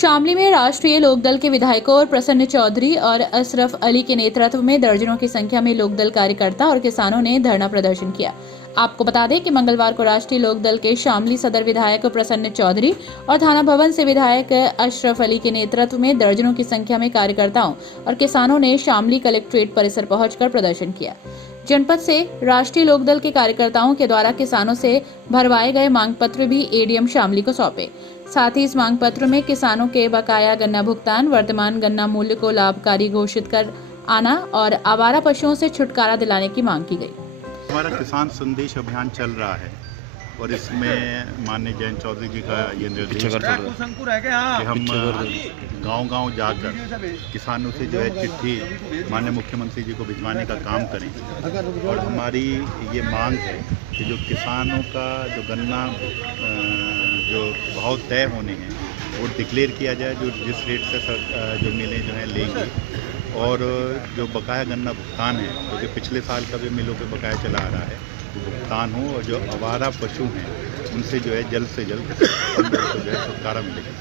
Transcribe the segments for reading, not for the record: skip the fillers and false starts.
शामली में राष्ट्रीय लोकदल के विधायकों और प्रसन्न चौधरी और अशरफ अली के नेतृत्व में दर्जनों की संख्या में लोकदल कार्यकर्ता और किसानों ने धरना प्रदर्शन किया। आपको बता दें कि मंगलवार को राष्ट्रीय लोकदल के शामली सदर विधायक प्रसन्न चौधरी और थाना भवन से विधायक अशरफ अली के नेतृत्व में दर्जनों की संख्या में कार्यकर्ताओं और किसानों ने शामली कलेक्ट्रेट परिसर पहुंचकर प्रदर्शन किया। जनपद से राष्ट्रीय लोकदल के कार्यकर्ताओं के द्वारा किसानों से भरवाए गए मांग पत्र भी एडीएम शामली को सौंपे। साथ ही इस मांग पत्र में किसानों के बकाया गन्ना भुगतान, वर्तमान गन्ना मूल्य को लाभकारी घोषित कर आना और आवारा पशुओं से छुटकारा दिलाने की मांग की गई। हमारा किसान संदेश अभियान चल रहा है और इसमें माननीय जयंत चौधरी जी का ये निर्देश है कि हम गांव-गांव जाकर किसानों से जो है चिट्ठी माननीय मुख्यमंत्री जी को भिजवाने का काम करें। और हमारी ये मांग है कि जो किसानों का जो गन्ना जो भाव तय होने हैं वो डिक्लेयर किया जाए, जो जिस रेट से जो मिलें जो हैं लेंगे, और जो बकाया गन्ना भुगतान है क्योंकि पिछले साल का भी मिलों पे बकाया चला आ रहा है वो भुगतान हो, और जो आवारा पशु हैं उनसे जो है जल्द से जल्द को जो है छुटकारा मिलेगा।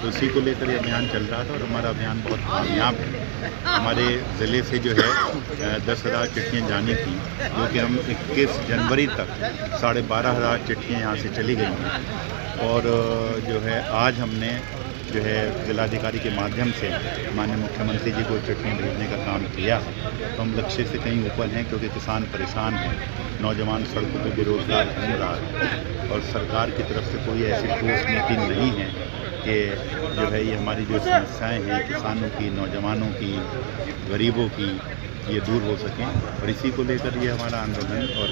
तो इसी को लेकर ये अभियान चल रहा था और हमारा अभियान बहुत कामयाब है। हमारे ज़िले से जो है 10,000 चिट्ठियाँ जानी थी, जो कि हम 21 जनवरी तक 12,500 चिट्ठियाँ यहाँ से चली गई हैं। और जो है आज हमने जो है जिलाधिकारी के माध्यम से माननीय मुख्यमंत्री जी को चिट्ठियाँ भेजने का काम किया। तो हम लक्ष्य से कहीं ऊपर हैं क्योंकि किसान परेशान हैं, नौजवान सड़कों पर बेरोजगार घूम रहा है और सरकार की तरफ से कोई ऐसी ठोस नीति नहीं है कि जो है ये हमारी जो समस्याएं हैं किसानों की, नौजवानों की, गरीबों की, ये दूर हो सकें। और इसी को लेकर ये हमारा आंदोलन और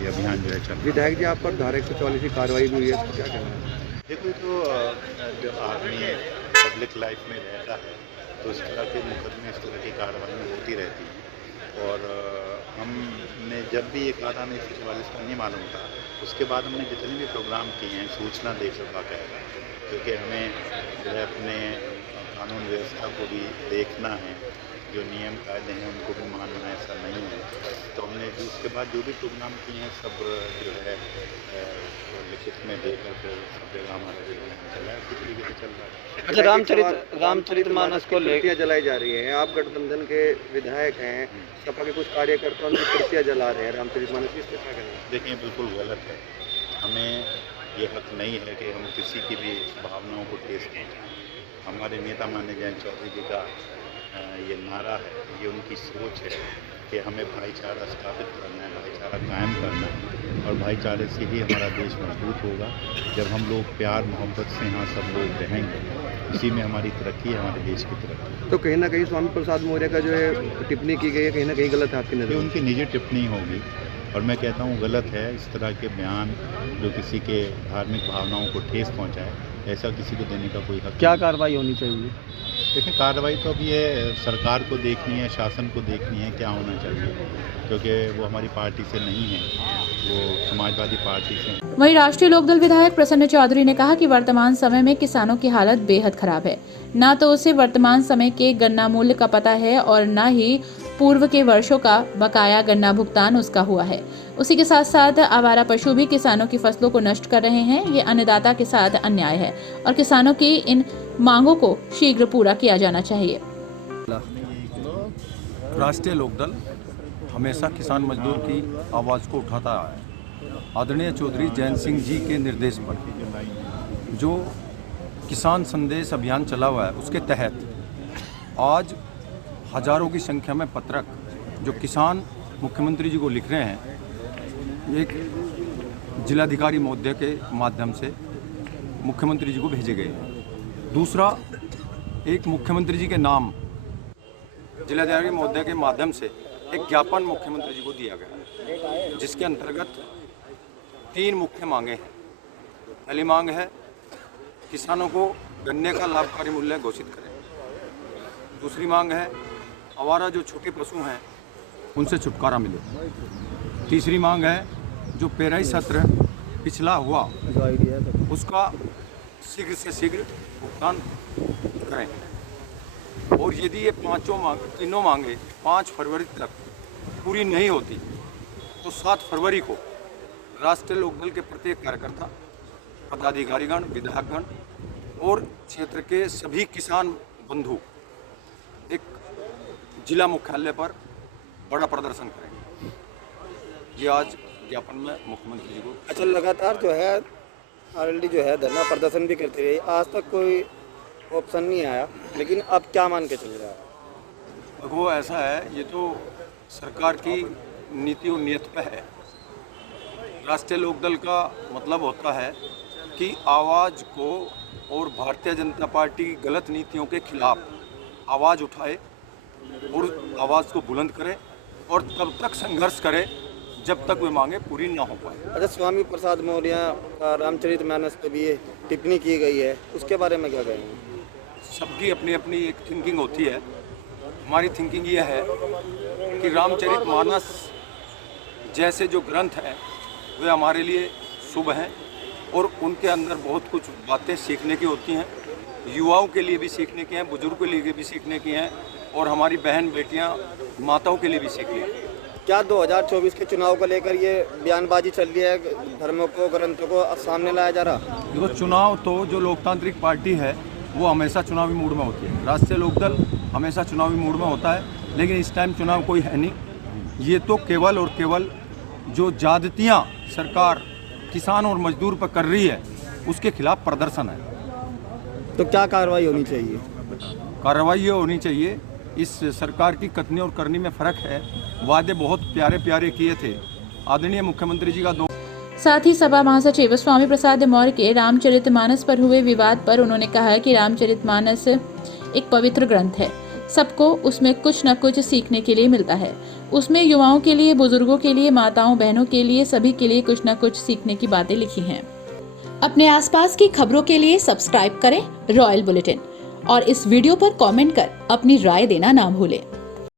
ये अभियान जो है चल रहा है। विधायक जी, आप पर धारा 144 की कार्रवाई हुई है, क्या कहना है? देखो, जो आदमी पब्लिक लाइफ में रहता है तो इस तरह के मुकदमे, इस तरह की कार्रवाई होती रहती है। और हमने जब भी ये कहा हमें 144 का नहीं मालूम था, उसके बाद हमने जितने भी प्रोग्राम किए हैं सूचना दे सका कहेगा, क्योंकि हमें जो है अपने कानून व्यवस्था को भी देखना है, जो नियम कायदे हैं उनको भी मानना, ऐसा नहीं है। तो हमने उसके बाद जो भी प्रोग्राम किए हैं सब जो है लिखित में देकर फिर सब जगह हमारा जो चला है उसी तरीके से चल रहा है। अच्छा, रामचरितमानस को लेकर जलाई जा रही है, आप गठबंधन के विधायक हैं, सपा के कुछ कार्यकर्ता उनकी प्रतियां जला रहे हैं रामचरितमानस की, इस पर क्या कहना है? देखिए, बिल्कुल गलत है। हमें ये हक नहीं है कि हम किसी की भी भावनाओं को ठेस पहुँचाएं। हमारे नेता माननीय जयंत चौधरी जी का ये नारा है, ये उनकी सोच है कि हमें भाईचारा स्थापित करना है, भाईचारा कायम करना है, और भाईचारे से ही हमारा देश मजबूत होगा। जब हम लोग प्यार मोहब्बत से यहाँ सब लोग रहेंगे, इसी में हमारी तरक्की है, हमारे देश की तरक्की। तो कहीं ना कहीं स्वामी प्रसाद मौर्य का जो है टिप्पणी की गई है, कहीं ना कहीं गलत है आपकी नज़र? उनकी निजी टिप्पणी होगी और मैं कहता हूँ गलत है। इस तरह के बयान जो किसी के धार्मिक भावनाओं को ठेस पहुँचाए, ऐसा किसी को देने का कोई हक। क्या कार्रवाई होनी चाहिए? देखिए, कार्रवाई तो अब ये सरकार को देखनी है, शासन को देखनी है क्या होना चाहिए, क्योंकि वो हमारी पार्टी से नहीं है, वो समाजवादी पार्टी से। वहीं राष्ट्रीय लोकदल विधायक प्रसन्न चौधरी ने कहा कि वर्तमान समय में किसानों की हालत बेहद खराब है। न तो उसे वर्तमान समय के गन्ना मूल्य का पता है और न ही पूर्व के वर्षों का बकाया गन्ना भुगतान उसका हुआ है। उसी के साथ साथ आवारा पशु भी किसानों की फसलों को नष्ट कर रहे हैं। ये अन्नदाता के साथ अन्याय है और किसानों की इन मांगों को शीघ्र पूरा किया जाना चाहिए। राष्ट्रीय लोकदल हमेशा किसान मजदूर की आवाज़ को उठाता है। आदरणीय चौधरी जयंत सिंह जी के निर्देश पर जो किसान संदेश अभियान चला हुआ है, उसके तहत आज हजारों की संख्या में पत्रक जो किसान मुख्यमंत्री जी को लिख रहे हैं, एक जिलाधिकारी महोदय के माध्यम से मुख्यमंत्री जी को भेजे गए हैं। दूसरा, एक मुख्यमंत्री जी के नाम जिलाधिकारी महोदय के माध्यम से एक ज्ञापन मुख्यमंत्री जी को दिया गया, जिसके अंतर्गत 3 मुख्य मांगे हैं। पहली मांग है किसानों को गन्ने का लाभकारी मूल्य घोषित करें। दूसरी मांग है आवारा जो छोटे पशु हैं उनसे छुटकारा मिले। तीसरी मांग है जो पेराई सत्र पिछला हुआ उसका शीघ्र से शीघ्र भुगतान करें। और यदि ये तीनों मांगे 5 फरवरी तक पूरी नहीं होती तो 7 फरवरी को राष्ट्रीय लोकदल के प्रत्येक कार्यकर्ता, पदाधिकारीगण, विधायकगण और क्षेत्र के सभी किसान बंधु एक जिला मुख्यालय पर बड़ा प्रदर्शन करेंगे। ये आज ज्ञापन में मुख्यमंत्री जी को। अच्छा, लगातार जो है आरएलडी जो है धरना प्रदर्शन भी करती रही, आज तक कोई ऑप्शन नहीं आया, लेकिन अब क्या मान के चल रहा है? वो ऐसा है, ये तो सरकार की नीति और नियत पे है। राष्ट्रीय लोकदल का मतलब होता है कि आवाज़ को और भारतीय जनता पार्टी गलत नीतियों के खिलाफ आवाज़ उठाए और आवाज़ को बुलंद करे और तब तक संघर्ष करे जब तक वे मांगे पूरी ना हो पाए। अच्छा, स्वामी प्रसाद मौर्य का रामचरितमानस पे भी ये टिप्पणी की गई है, उसके बारे में क्या कहेंगे? सबकी अपनी अपनी एक थिंकिंग होती है। हमारी थिंकिंग ये है कि रामचरितमानस जैसे जो ग्रंथ हैं वे हमारे लिए शुभ हैं और उनके अंदर बहुत कुछ बातें सीखने की होती हैं। युवाओं के लिए भी सीखने की हैं, बुजुर्गों के लिए भी सीखने की हैं और हमारी बहन बेटियां माताओं के लिए भी सीखने की हैं। क्या 2024 के चुनाव को लेकर ये बयानबाजी चल रही है, धर्मों को ग्रंथों को सामने लाया जा रहा? देखो, चुनाव तो जो लोकतांत्रिक पार्टी है वो हमेशा चुनावी मूड में होती है। राष्ट्रीय लोकदल हमेशा चुनावी मूड में होता है, लेकिन इस टाइम चुनाव कोई है नहीं। ये तो केवल और केवल जो ज्यादतियाँ सरकार किसान और मजदूर पर कर रही है उसके खिलाफ प्रदर्शन है। तो क्या कार्रवाई होनी चाहिए? कार्रवाई ये होनी चाहिए। इस सरकार की कथनी और करनी में फ़र्क है। वादे बहुत प्यारे प्यारे किए थे आदरणीय मुख्यमंत्री जी का। साथ ही सभा महासचिव स्वामी प्रसाद मौर्य के रामचरितमानस पर हुए विवाद पर उन्होंने कहा कि रामचरितमानस एक पवित्र ग्रंथ है, सबको उसमें कुछ न कुछ सीखने के लिए मिलता है। उसमें युवाओं के लिए, बुजुर्गों के लिए, माताओं बहनों के लिए, सभी के लिए कुछ न कुछ सीखने की बातें लिखी हैं। अपने आसपास की खबरों के लिए सब्सक्राइब करें रॉयल बुलेटिन और इस वीडियो पर कमेंट कर अपनी राय देना ना भूलें।